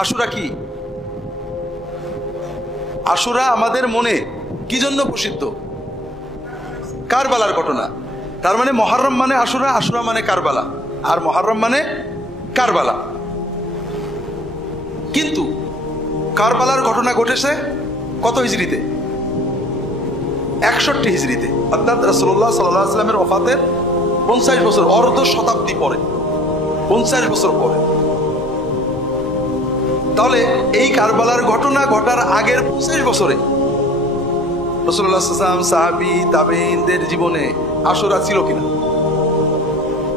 আশুরা কি? আশুরা আমাদের মনে কি জন্য প্রসিদ্ধ? কারবালার ঘটনা। তার মানে মুহররম মানে আশুরা, আশুরা মানে কারবালা, আর মুহররম মানে কারবালা। কিন্তু কারবালার ঘটনা ঘটেছে কত হিজরিতে? 61 হিজরিতে, অর্থাৎ রাসূলুল্লাহ সাল্লাল্লাহু আলাইহি ওয়াসাল্লামের ওফাতের 50 বছর, অর্ধ শতাব্দী পরে, 50 বছর পরে। তাহলে এই কারবালার ঘটনা ঘটার আগের 50 বছরে রাসূলুল্লাহ সাল্লাল্লাহু আলাইহি ওয়াসাল্লাম, সাহাবী, তাবেঈনদের জীবনে আশুরা ছিল কিনা?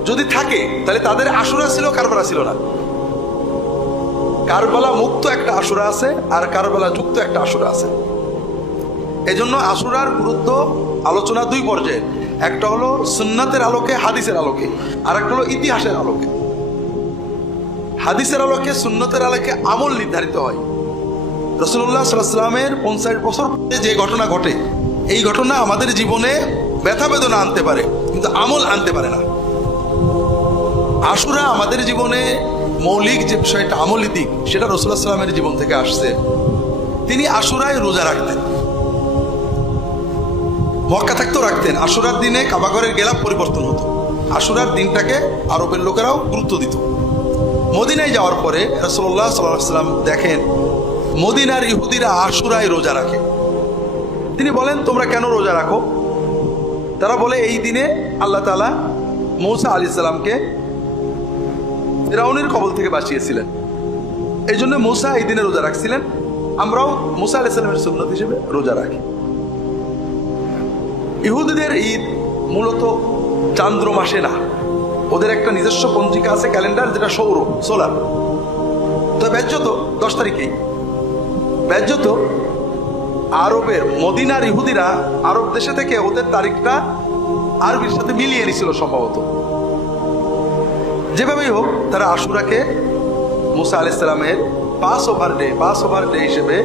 যদি থাকে তাহলে তাদের আশুরা ছিল, কারবালা ছিল না। কারবালা মুক্ত একটা আশুরা আছে, আর কারবালা যুক্ত একটা আশুরা আছে। এজন্য আশুরার গুরুত্ব আলোচনা দুই পর্যায়ে, একটা হলো সুন্নাতের আলোকে, হাদিসের আলোকে, আর একটা হলো ইতিহাসের আলোকে। হাদিসের আলোকে, সুন্নতের আলোকে আমল নির্ধারিত হয়। রাসূলুল্লাহ সাল্লাল্লাহু আলাইহি ওয়াসাল্লামের 50 বছর পরে যে ঘটনা ঘটে, এই ঘটনা আমাদের জীবনে ব্যথা বেদনা আনতে পারে, কিন্তু আমল আনতে পারে না। আশুরা আমাদের জীবনে মৌলিক যে বিষয়টা, আমলি দিক, সেটা রাসূলুল্লাহ সাল্লাল্লাহু আলাইহি ওয়াসাল্লামের জীবন থেকে আসছে। তিনি আশুরায় রোজা রাখতেন, মক্কা থাকতেও রাখতেন। আশুরার দিনে কাবাঘরের গেলাপ পরিবর্তন হতো। আশুরার দিনটাকে আরবের লোকেরাও গুরুত্ব দিত। মদিনায় যাওয়ার পরে রাসূলুল্লাহ সাল্লাল্লাহু আলাইহি ওয়াসাল্লাম দেখেন মদিনার ইহুদিরা আশুরায় রোজা রাখে। তিনি বলেন, তোমরা কেন রোজা রাখো? তারা বলে, এই দিনে আল্লাহ তাআলা মূসা আলাইহিস সালামকে ফিরআউনের কবল থেকে বাঁচিয়েছিলেন, এই জন্য মূসা এই দিনে রোজা রাখছিলেন। আমরাও মূসা আলাইহিস সালামের সুন্নত হিসেবে রোজা রাখি। ইহুদিদের ঈদ মূলত চান্দ্র মাসে না, ওদের একটা নিজস্ব পঞ্জিকা আছে, ক্যালেন্ডার, যেটা সৌর, সোলার। তো ব্যাজ্যত 10 তারিখেই। ব্যাজ্যত আরবের মদিনার ইহুদিরা আরব দেশে থেকে ওদের তারিখটা আরবির সাথে মিলিয়ে নিছিল সম্ভবত। যেভাবেই হোক, তারা আশুরাকে মূসা আলাইহিস সালামের পাস ওভার ডে হিসেবে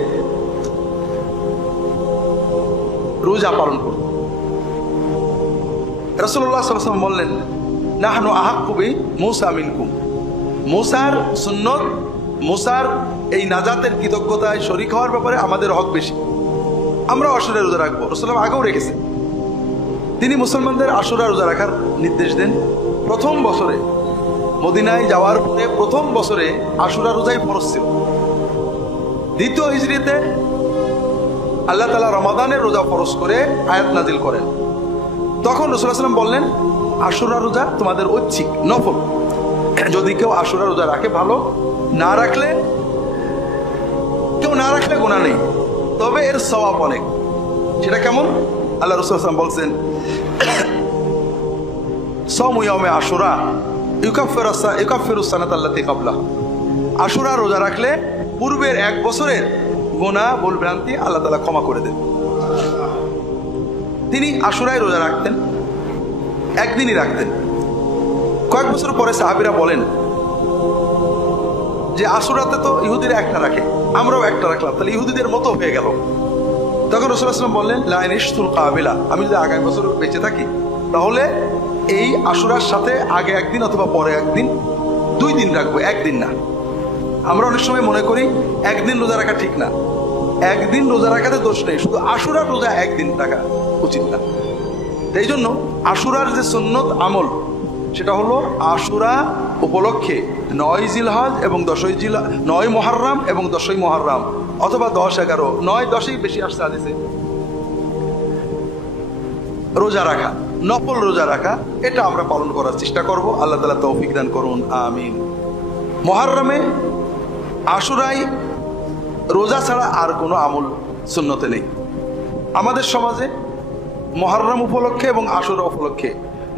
রোজা পালন করত। রাসূলুল্লাহ সাল্লাল্লাহু আলাইহি ওয়াসাল্লাম বললেন, নাহনু আহাক্কু বি মূসা মিনকুম। মূসার সুন্নত, মূসার এই নাজাতের কৃতজ্ঞতায় শরীক হওয়ার ব্যাপারে আমাদের হক বেশি, আমরা আশুরা রোজা রাখবো। রাসূলুল্লাহ আগেও রেখেছেন। তিনি মুসলমানদের আশুরা রোজা রাখার নির্দেশ দেন। প্রথম বছরে মদিনায় যাওয়ার পরে প্রথম বছরে আশুরা রোজাই ফরজ ছিল। দ্বিতীয় হিজরিতে আল্লাহ তাআলা রমাদানের রোজা ফরজ করে আয়াত নাজিল করেন। তখন রাসূলুল্লাহ সাল্লাল্লাহু আলাইহি ওয়াসাল্লাম বললেন, আশুরা রোজা তোমাদের ঐচ্ছিক, নফল। যদি কেউ আশুরা রোজা রাখে ভালো, না রাখলে গুনাহ নেই, তবে এর সওয়াব অনেক। সেটা কেমন? আল্লাহ রাসূল সাল্লাল্লাহু আলাইহি ওয়াসাল্লাম বলছেন, সাওমু ইয়াউমে আশুরা ইউকাফিরু সানাতা আল্লাতী ক্বাবলা। আশুরা রোজা রাখলে পূর্বের 1 বছরের গুনাহ, ভুল ভ্রান্তি আল্লাহ তাআলা ক্ষমা করে দেন। তিনি আশুরায় রোজা রাখতেন, একদিনই রাখতেন। কয়েক বছর পরে সাহাবীরা বলেন যে আশুরাতে তো ইহুদিরা একটা রাখে, আমরাও একটা রাখলাম, তাহলে ইহুদিদের মতো হয়ে গেল। তখন রাসূলুল্লাহ সাল্লাল্লাহু আলাইহি ওয়াসাল্লাম বললেন, লা ইনশতুল কাবিলা, আমি যদি আগামী বছর বেঁচে থাকি তাহলে এই আশুরার সাথে আগে একদিন অথবা পরে একদিন, 2 দিন রাখবো, একদিন না। আমরা অনেক সময় মনে করি একদিন রোজা রাখা ঠিক না। একদিন রোজা রাখাতে দোষ নেই, শুধু আশুরার রোজা একদিন রাখা উচিত না। এই জন্য আশুরার যে সুন্নত আমল, সেটা হলো আশুরা উপলক্ষে 9 জিলহজ এবং 9 মুহররম এবং 10ই মুহররম, অথবা 10, 11, 9, 10ই বেশি আসছে হাদিসে, রোজা রাখা, নফল রোজা রাখা, এটা আমরা পালন করার চেষ্টা করব। আল্লাহ তাআলা তৌফিক দান করুন, আমিন। মুহররমে আশুরায় রোজা ছাড়া আর কোনো আমল সুন্নতে নেই। আমাদের সমাজে মুহররম উপলক্ষে এবং আশুরা উপলক্ষে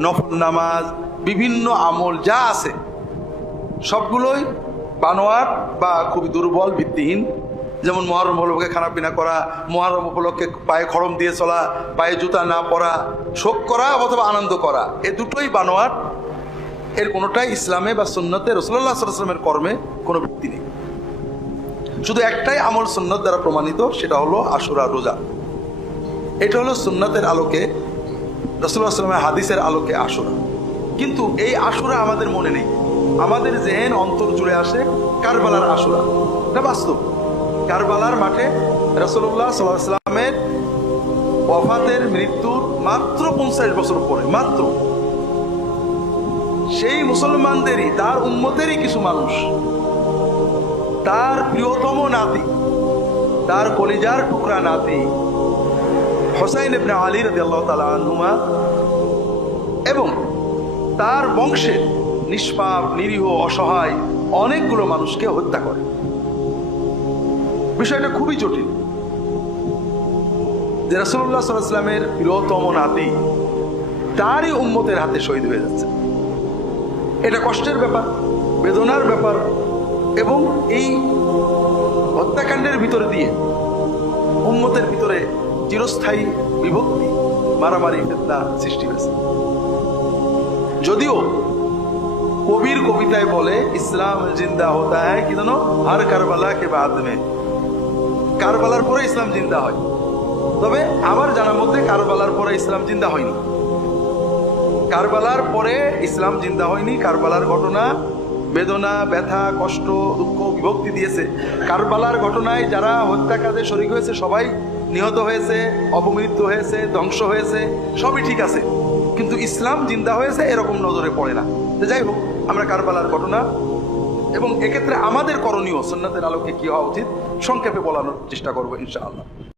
নফল নামাজ, বিভিন্ন আমল যা আছে সবগুলোই বানোয়াট বা খুবই দুর্বল, ভিত্তিহীন। যেমন মুহররম উপলক্ষে খানা পিনা করা, মুহররম উপলক্ষে পায়ে খড়ম দিয়ে চলা, পায়ে জুতা না পরা, শোক করা অথবা আনন্দ করা, এ দুটোই বানোয়াট। এর কোনোটাই ইসলামে বা সুন্নতে, রাসূলুল্লাহ সাল্লাল্লাহু আলাইহি ওয়াসাল্লামের কর্মে কোনো ভিত্তি নেই। শুধু একটাই আমল সুন্নত দ্বারা প্রমাণিত, সেটা হলো আশুরা রোজা। এটা হলো সুন্নতের আলোকে, রাসূলুল্লাহ সাল্লাল্লাহু আলাইহি ওয়াসাল্লামের হাদিসের আলোকে আশুরা। কিন্তু এই আশুরা আমাদের মনে নেই। আমাদের জেহেন অন্তর জুড়ে আসে কারবালার আশুরা। এটা বাস্তব। কারবালার মাঠে রাসূলুল্লাহ সাল্লাল্লাহু আলাইহি ওয়াসাল্লামের ওয়াফাতের মৃত্যুর মাত্র 50 বছর পরে, মাত্র সেই মুসলমানদেরই, তার উম্মতেরই কিছু মানুষ তার প্রিয়তম নাতি, তার কলিজার টুকরা নাতি হুসাইন ইবনে আলী রাদিয়াল্লাহু তাআলা আনহুমা এবং তার বংশের নিষ্পাপ নিরীহ অসহায় অনেকগুলো মানুষকে হত্যা করে। বিষয়টা খুবই জটিল যে রাসূলুল্লাহ সাল্লাল্লাহু আলাইহি ওয়াসাল্লামের প্রিয়তম নাতি তারই উম্মতের হাতে শহীদ হয়ে যাচ্ছে। এটা কষ্টের ব্যাপার, বেদনার ব্যাপার, এবং এই হত্যাকাণ্ডের ভিতরে দিয়ে উম্মতের ভিতরে চিরস্থায়ী বিভক্তি, মারামারি, ফিতনা সৃষ্টি হয়েছে। যদিও কবির কবিতায় বলে ইসলাম জিন্দা হতা হ্যায় কি জানো, হর কারবালা কে বাদ মে, কারবালার পরে ইসলাম জিন্দা হয়। তবে আমার জানার মধ্যে কারবালার পরে ইসলাম জিন্দা হয়নি। কারবালার পরে ইসলাম জিন্দা হয়নি। কারবালার ঘটনা বেদনা, ব্যথা, কষ্ট, দুঃখ, বিভক্তি দিয়েছে। কারবালার ঘটনায় যারা হত্যাকাণ্ডে শরীক হয়েছে সবাই নিহত হয়েছে, অপমৃত্যু হয়েছে, ধ্বংস হয়েছে, সবই ঠিক আছে, কিন্তু ইসলাম জিন্দা হয়েছে এরকম নজরে পড়ে না। যাই হোক, আমরা কারবালার ঘটনা এবং এক্ষেত্রে আমাদের করণীয় সুন্নাতের আলোকে কি হওয়া উচিত সংক্ষেপে বলানোর চেষ্টা করবো ইনশাআল্লাহ।